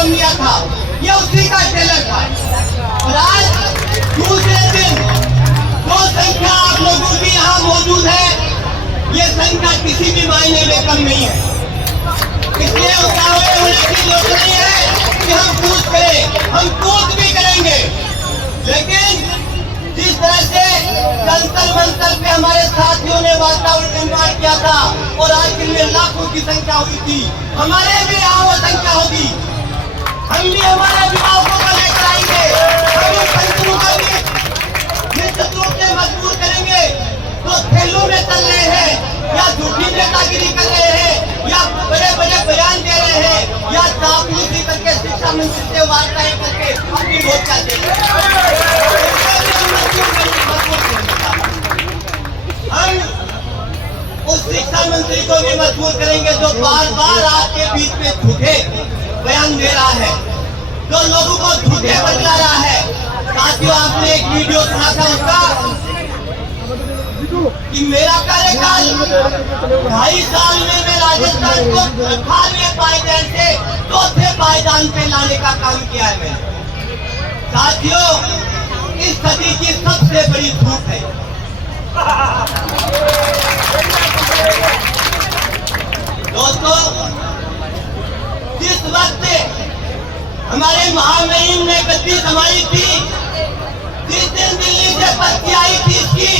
रकम लिया था, ये उसी का टेलर था। और आज दूसरे दिन जो संख्या आप लोगों की यहाँ मौजूद है, ये संख्या किसी भी मायने में कम नहीं है। इसलिए उतावले होने की जरूरत नहीं है कि हम कूद करें, हम कूद भी करेंगे, लेकिन जिस तरह से जंतर मंतर पे हमारे साथियों ने वातावरण निर्माण किया था और आज दिन में लाखों की संख्या हुई थी, हमारे भी यहाँ वो संख्या होगी। हम भी हमारे अभिभावकों को लेकर आएंगे, हम भी पंचों को भी निश्चित रूप से मजबूर करेंगे। तो खेलों में चल रहे हैं या झूठी नेतागिरी कर रहे हैं या बड़े बड़े बयान दे रहे हैं या चापलूसी करके शिक्षा मंत्री से वार्ताएं करके अपनी वोट चाहते हैं, हम उस शिक्षा मंत्री को भी मजबूर करेंगे जो बार बार आपके बीच में झूठे बयान दे रहा है, जो लोगों को झूठे बतला रहा है। साथियों, आपने एक वीडियो सुना था उसका कि मेरा कार्यकाल 2.5 साल में मैं राजस्थान को 18वें पायदान से 4थे पायदान पे लाने का काम किया है मैंने। साथियों, इस सदी की सबसे बड़ी झूठ है। दोस्तों, जिस वक्त हमारे महामहिम ने गद्दी संभाली थी, जिस दिन दिल्ली से भर्ती आई थी इसकी,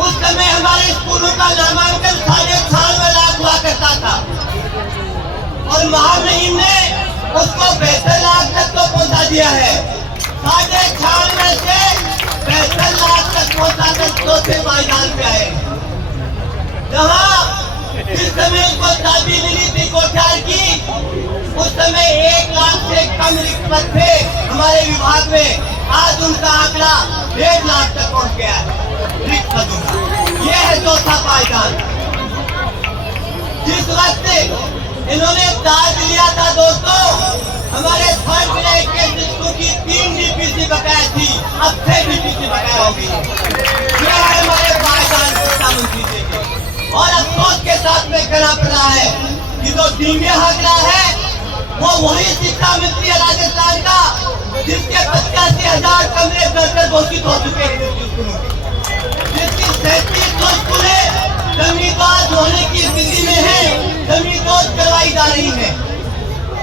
उस समय हमारे स्कूलों का नामांकन 96 लाख हुआ करता था और महामहिम ने उसको 72 लाख तक तो पहुंचा दिया है। 96 से 72 लाख तक पहुंचाकर 4थे पायदान पे आए, जहां जिस समय उनको चाबी मिली थी कोठार की, उस समय 1 लाख से कम रिक्त पद थे हमारे विभाग में। आज उनका आंकड़ा 1.5 लाख तक पहुंच गया है रिक्त पदों का। ये है 4था पायदान। जिस वक्त इन्होंने चार्ज लिया था दोस्तों, हमारे 3rd ग्रेड के शिक्षकों की 3 डीपीसी बकाया थी, अब 6 डीपीसी बकाया हो गई। ये है हमारे पायदान शिक्षा मंत्री जी के। और अफसोस के साथ में कहना पड़ रहा है कि जो डींगे हाँक रहा है वो वही शिक्षा मंत्री है राजस्थान का, जिसके 85,000 कमरे दर घोषित हो चुके हैं, जिसकी 3700 स्कूलें जमींदोज होने की स्थिति में है, जमींदोज करवाई जा रही है,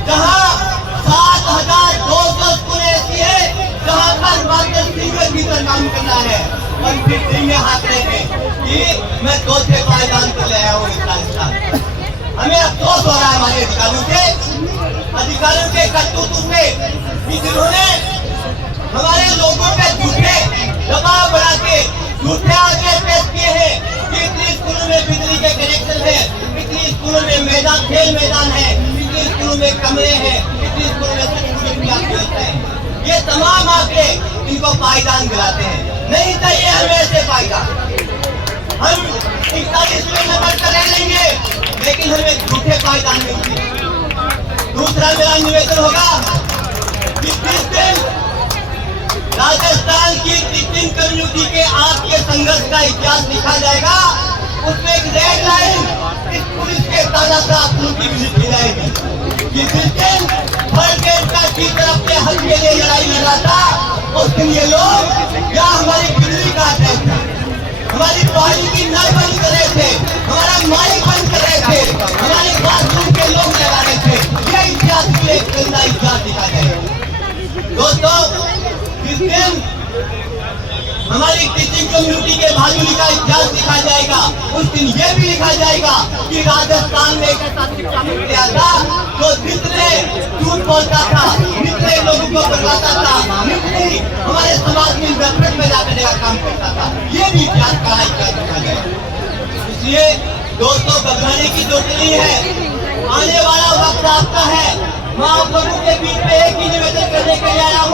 जहां 7,200 स्कूलें ऐसी है जहां पर मात्र सिंगल टीचर काम कर रहा है और फिर डींगे हाँक रहे हैं कि मैं 4थे पायदान पर ले आया हूँ इस राजस्थान। हमें अफसोस हो रहा है हमारे अधिकारियों के करतूत पे, जिन्होंने हमारे लोगों पे झूठे दबाव बढ़ा के झूठे आदेश पेश किए हैं कि इतनी स्कूलों में बिजली के कनेक्शन है, इतनी स्कूलों में मैदान खेल मैदान है, इतनी स्कूलों में कमरे हैं, इतनी स्कूलों में व्यवस्था है। ये तमाम आंकड़े इनको पायदान दिलाते हैं। नहीं चाहिए हमें ऐसे पायदान। हम 41वें नंबर पर रह लेंगे, लेकिन हमें झूठे पायदान नहीं चाहिए। दूसरा मेरा निवेदन होगा कि जिस दिन राजस्थान की टीचिंग कम्युनिटी के आपके संघर्ष का इतिहास लिखा जाएगा, उसमें एक रेड लाइन इस पुलिस के ताजा से आप लोगों की विजिट की जाएगी कि जिस दिन 3rd ग्रेड का टीचर अपने हक के लिए लड़ाई लड़ रहा था, उस दिन ये लोग या हमारी बिजली का अटैक था, हमारी पानी की नल बंद कर रहे थे, हमारा माइक बंद कर रहे थे, हमारे बाथरूम के लोग लगा रहे थे। ये इतिहास की एक गंदा इतिहास दिखा जाएगा। दोस्तों, जिस दिन हमारी टीचिंग कम्युनिटी के भागीदारी का इतिहास लिखा जाएगा, उस दिन ये भी लिखा जाएगा कि राजस्थान में एक ऐसा शिक्षा मंत्री आया था जो जितने झूठ बोलता था, जितने लोगों को बदलाता था, जितने हमारे समाज में नफरत में लाने का काम करता था। ये भी इतिहास का लिखा जाएगा। इसलिए दोस्तों, घबराने की जरूरत नहीं है। आने वाला वक्त आपका है। मैं आप लोगों के बीच में एक ही निवेदन करने के लिए आया हूँ।